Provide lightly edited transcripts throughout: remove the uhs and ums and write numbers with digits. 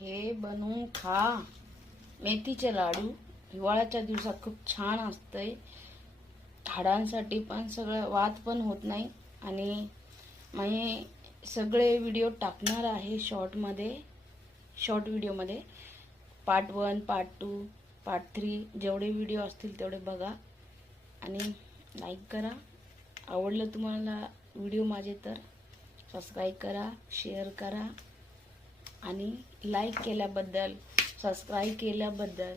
हे बनवून खा. मेथीचे लाडू हिवाळ्याच्या दिवसात खूप छान असतंय. हाडांसाठी पण सगळं वात पण होत नाही. आणि मी सगळे व्हिडिओ टाकणार आहे शॉर्ट व्हिडिओमध्ये. पार्ट 1, पार्ट 2, पार्ट 3 जेवढे व्हिडिओ असतील तेवढे बघा आणि लाईक करा. आवडलं तुम्हाला व्हिडिओ माझे तर सबस्क्राईब करा, शेअर करा आणि लाईक केल्याबद्दल, सबस्क्राईब केल्याबद्दल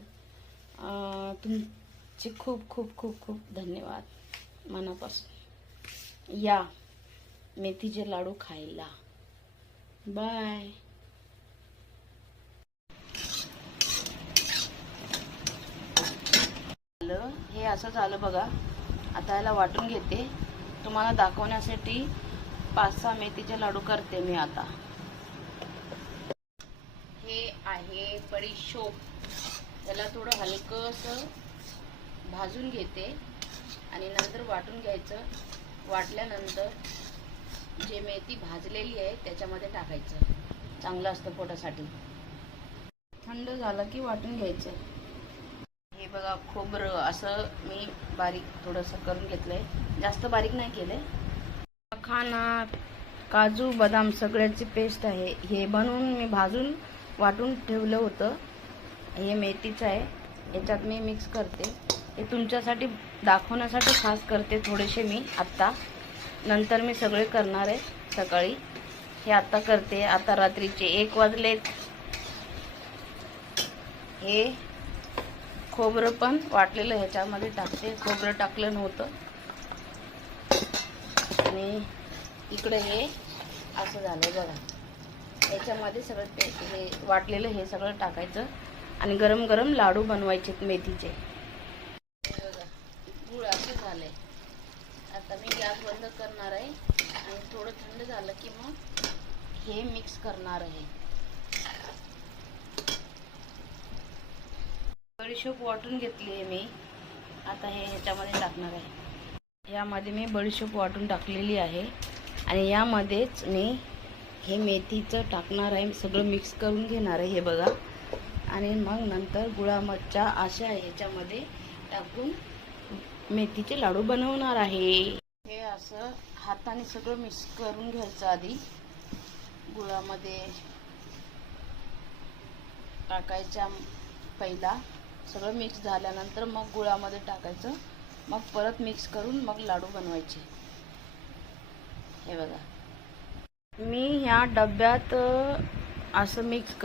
तुमचे खूप खूप खूप खूप धन्यवाद मनापासून. या मेथीचे लाडू खायला. बाय. हे असं झालं बघा. आता याला वाटून घेते. तुम्हाला दाखवण्यासाठी 5-6 मेथीचे लाडू करते मी आता. हे आहे बडीशोप. त्याला थोडं हलकंसं भाजून घेते आणि नंतर वाटून घ्यायचं. वाटल्यानंतर जे मेथी भाजलेली आहे त्याच्यामध्ये टाकायचं. चांगलं असतं पोटासाठी. थंड झालं की वाटून घ्यायचं. हे बघा खोबरं असं मी बारीक थोडंसं करून घेतलंय. जास्त बारीक नाही केलंय. मखाना, काजू, बदाम सगळ्याची पेस्ट आहे. हे बनवून मी भाजून वाटून ठेवलं होतं. हे मेथीचं आहे. याच्यात मी मिक्स करते. हे तुमच्यासाठी दाखवण्यासाठी खास करते थोडेसे मी आत्ता. नंतर मी सगळे करणार आहे सकाळी. हे आत्ता करते. आता रात्रीचे 1 वाजलेत. हे खोबरं पण वाटलेलं ह्याच्यामध्ये टाकते. खोबरं टाकलं नव्हतं. आणि इकडे हे असं झालं बघा. याच्यामध्ये सगळं हे वाटलेलं हे सगळं टाकायचं आणि गरम गरम लाडू बनवायचे मेथीचे. गुळ असं झालंय. आता मी गॅस बंद करणार आहे आणि थोडं थंड झालं की मग हे मिक्स करणार आहे. बडीशोप वाटून घेतली आहे मी. आता हे ह्याच्यामध्ये टाकणार आहे. यामध्ये मी बडीशोप वाटून टाकलेली आहे आणि यामध्येच मी हे मेथीचं टाकणार आहे. सगळं मिक्स करून घेणार आहे. हे बघा. आणि मग नंतर गुळामधच्या अशा ह्याच्यामध्ये टाकून मेथीचे लाडू बनवणार आहे. हे असं हाताने सगळं मिक्स करून घ्यायचं. आधी गुळामध्ये टाकायच्या पहिला. सगळं मिक्स झाल्यानंतर मग गुळामध्ये टाकायचं. मग परत मिक्स करून मग लाडू बनवायचे. हे बघा. मी ह्या डब्यात असं मिक्स